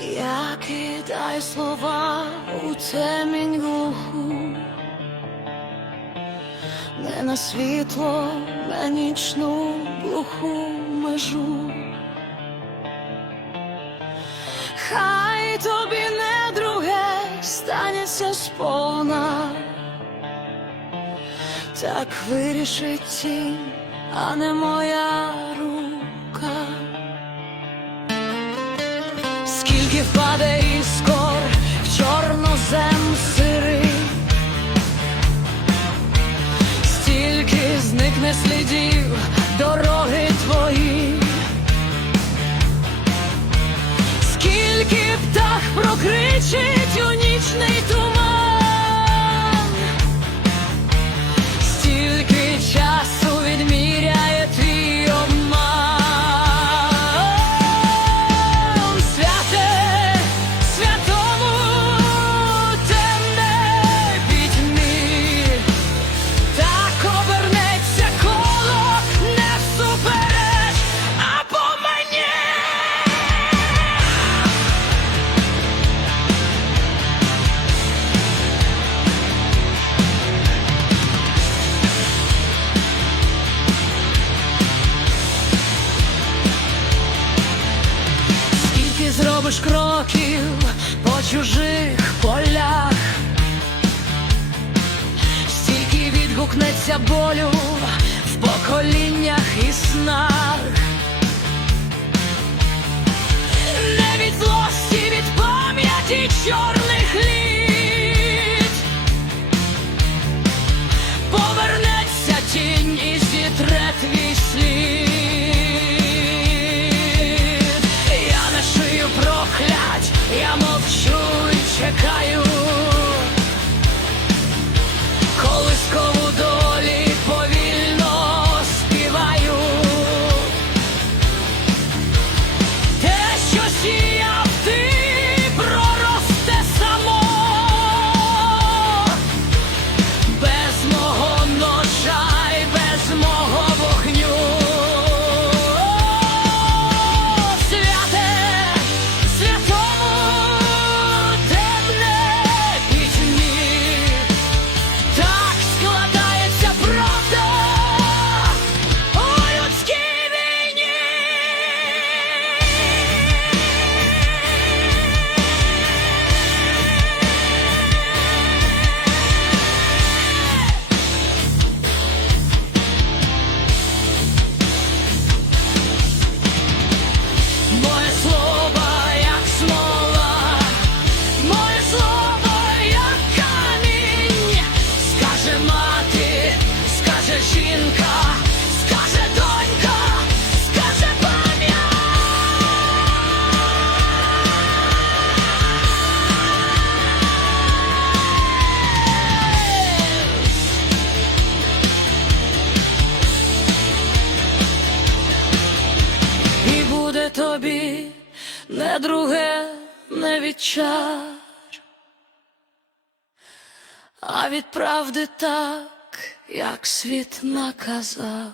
Я кидаю слова у темінь глуху, не на світло, на нічну глуху межу. Хай тобі не друге станеться сповна, так вирішить тінь, а не моя Скільки впаде іскор в чорнозем сири, стільки зникне слідів Зробиш кроків по чужих полях, стільки відгукнеться болю в поколіннях і снах, не від злості, від пам'яті чорних літ. Повернеться тінь і зітре твій слід. Чекаю. Тобі не друге, не відчар, а від правди так, як світ наказав.